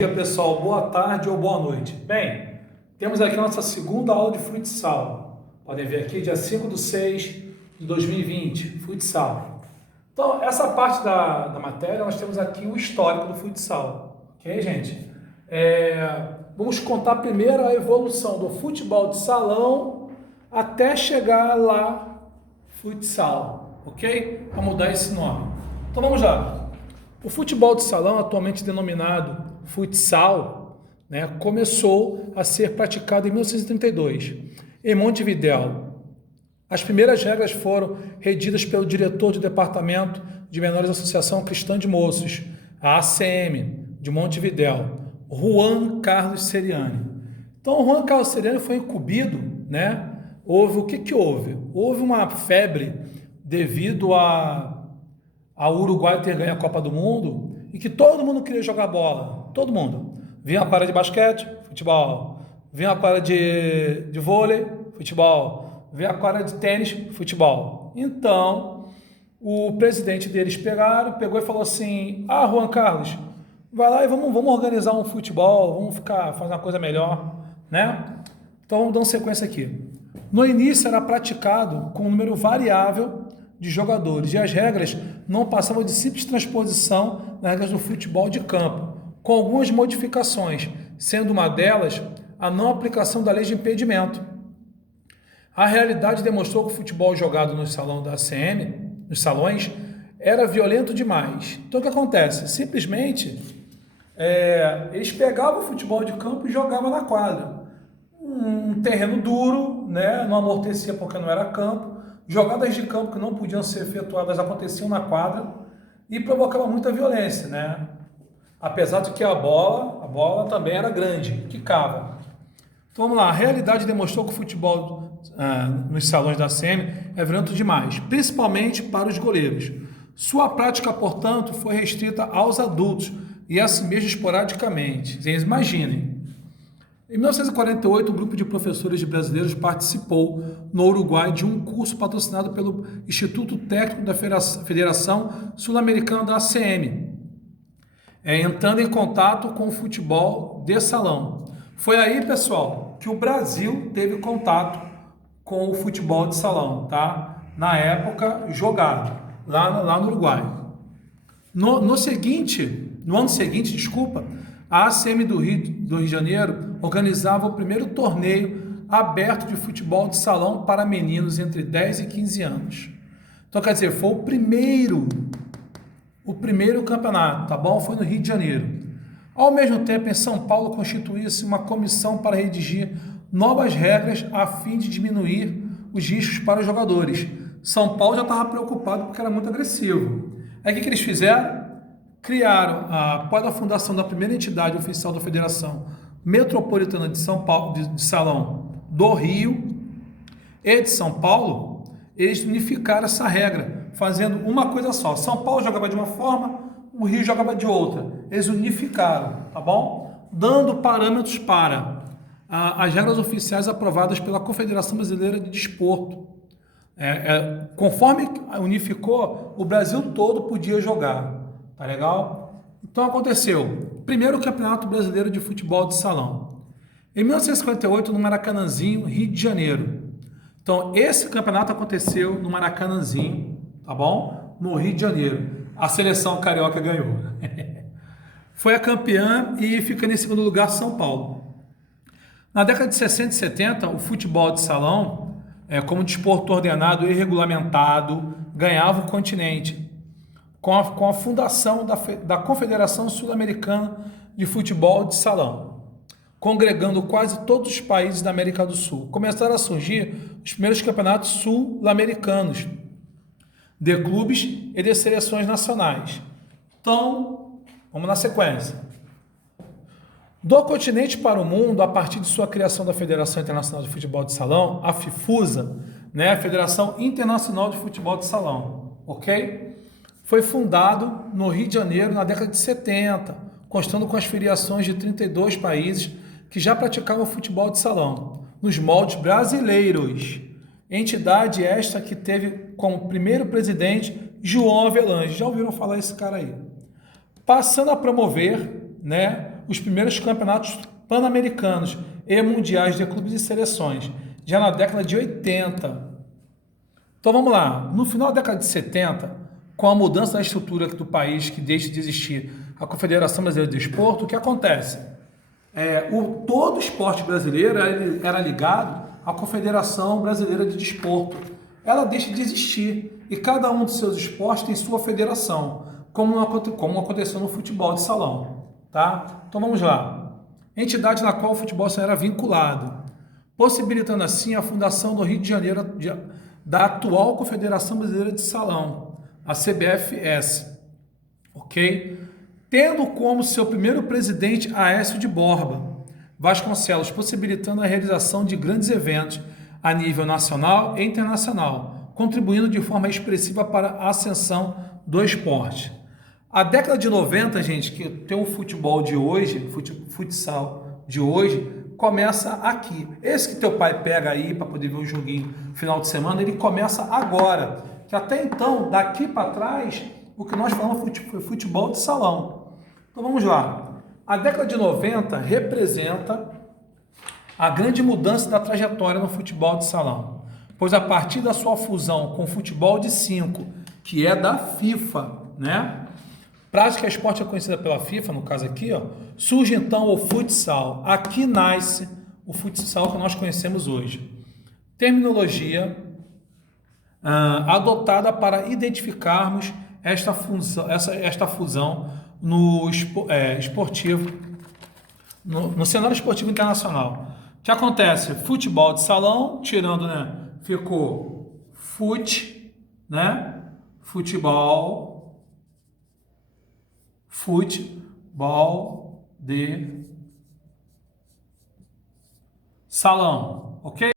Dia, pessoal, boa tarde ou boa noite. Bem, temos aqui a nossa segunda aula de futsal. Podem ver aqui, dia 5/6/2020, futsal. Então, essa parte da matéria, nós temos aqui o histórico do futsal. Ok, gente? Vamos contar primeiro a evolução do futebol de salão até chegar lá, futsal. Ok? Vamos mudar esse nome. Então, vamos lá. O futebol de salão, atualmente denominado futsal, começou a ser praticado em 1932, em Montevidéu. As primeiras regras foram redigidas pelo diretor do Departamento de Menores da Associação Cristã de Moços, a ACM, de Montevidéu, Juan Carlos Seriani. Então, o Juan Carlos Seriani foi incumbido, o que houve? Houve uma febre devido ao Uruguai ter ganho a Copa do Mundo e que todo mundo queria jogar bola. Todo mundo. Vinha a quadra de basquete, futebol. Vinha a quadra de vôlei, futebol. Vinha a quadra de tênis, futebol. Então, o presidente deles pegou e falou assim: Juan Carlos, vai lá e vamos organizar um futebol, vamos fazer uma coisa melhor, Então, vamos dar uma sequência aqui. No início era praticado com um número variável de jogadores e as regras não passavam de simples transposição nas regras do futebol de campo, com algumas modificações, sendo uma delas a não aplicação da lei de impedimento. A realidade demonstrou que o futebol jogado no salão da ACM, nos salões, era violento demais. Então o que acontece? Simplesmente eles pegavam o futebol de campo e jogavam na quadra. Um terreno duro, não amortecia porque não era campo. Jogadas de campo que não podiam ser efetuadas aconteciam na quadra e provocava muita violência, Apesar de que a bola também era grande, quicava. Então vamos lá, a realidade demonstrou que o futebol nos salões da ACM é violento demais, principalmente para os goleiros. Sua prática, portanto, foi restrita aos adultos e assim mesmo esporadicamente. Vocês imaginem. Em 1948, um grupo de professores brasileiros participou no Uruguai de um curso patrocinado pelo Instituto Técnico da Federação Sul-Americana da ACM, entrando em contato com o futebol de salão. Foi aí, pessoal, que o Brasil teve contato com o futebol de salão, Na época, jogado, lá no Uruguai. No ano seguinte, a ACM do Rio de Janeiro organizava o primeiro torneio aberto de futebol de salão para meninos entre 10 e 15 anos. Então, quer dizer, foi o primeiro campeonato, Foi no Rio de Janeiro. Ao mesmo tempo, em São Paulo, constituía-se uma comissão para redigir novas regras a fim de diminuir os riscos para os jogadores. São Paulo já estava preocupado porque era muito agressivo. Aí o que eles fizeram? Criaram, após a fundação da primeira entidade oficial da Federação Metropolitana de São Paulo, de Salão do Rio e de São Paulo, eles unificaram essa regra, fazendo uma coisa só. São Paulo jogava de uma forma, o Rio jogava de outra. Eles unificaram, Dando parâmetros para as regras oficiais aprovadas pela Confederação Brasileira de Desporto. Conforme unificou, o Brasil todo podia jogar. Tá legal? Então aconteceu. Primeiro Campeonato Brasileiro de Futebol de Salão. Em 1958, no Maracanãzinho, Rio de Janeiro. Então, esse campeonato aconteceu no Maracanãzinho, No Rio de Janeiro. A seleção carioca ganhou. Foi a campeã e fica em segundo lugar São Paulo. Na década de 60 e 70, o futebol de salão, como desporto ordenado e regulamentado, ganhava o continente, com a fundação da Confederação Sul-Americana de Futebol de Salão, congregando quase todos os países da América do Sul. Começaram a surgir os primeiros campeonatos sul-americanos, de clubes e de seleções nacionais. Então, vamos na sequência. Do continente para o mundo, a partir de sua criação da Federação Internacional de Futebol de Salão, a FIFUSA, a Federação Internacional de Futebol de Salão, Foi fundado no Rio de Janeiro na década de 70, constando com as filiações de 32 países que já praticavam futebol de salão, nos moldes brasileiros. Entidade esta que teve como primeiro presidente João Avelange. Já ouviram falar esse cara aí? Passando a promover os primeiros campeonatos pan-americanos e mundiais de clubes e seleções, já na década de 80. Então vamos lá, no final da década de 70, com a mudança da estrutura do país, que deixa de existir a Confederação Brasileira de Desporto, o que acontece? Todo o esporte brasileiro era ligado à Confederação Brasileira de Desporto. Ela deixa de existir e cada um dos seus esportes tem sua federação, como aconteceu no futebol de salão. Tá? Então vamos lá. Entidade na qual o futebol era vinculado, possibilitando assim a fundação do Rio de Janeiro da atual Confederação Brasileira de Salão, a CBFS, ok? Tendo como seu primeiro presidente Aécio de Borba Vasconcelos, possibilitando a realização de grandes eventos a nível nacional e internacional, contribuindo de forma expressiva para a ascensão do esporte. A década de 90, gente, que tem o futebol de hoje, futsal de hoje, começa aqui. Esse que teu pai pega aí para poder ver o joguinho final de semana, ele começa agora. Que até então, daqui para trás, o que nós falamos foi futebol de salão. Então vamos lá. A década de 90 representa a grande mudança da trajetória no futebol de salão, pois a partir da sua fusão com o futebol de 5, que é da FIFA, né? Prática esporte é conhecida pela FIFA, no caso aqui, ó, surge então o futsal. Aqui nasce o futsal que nós conhecemos hoje. Terminologia adotada para identificarmos esta fusão no esportivo, no cenário esportivo internacional. O que acontece? Futebol de salão, tirando, né? Ficou né? Futebol de salão, ok?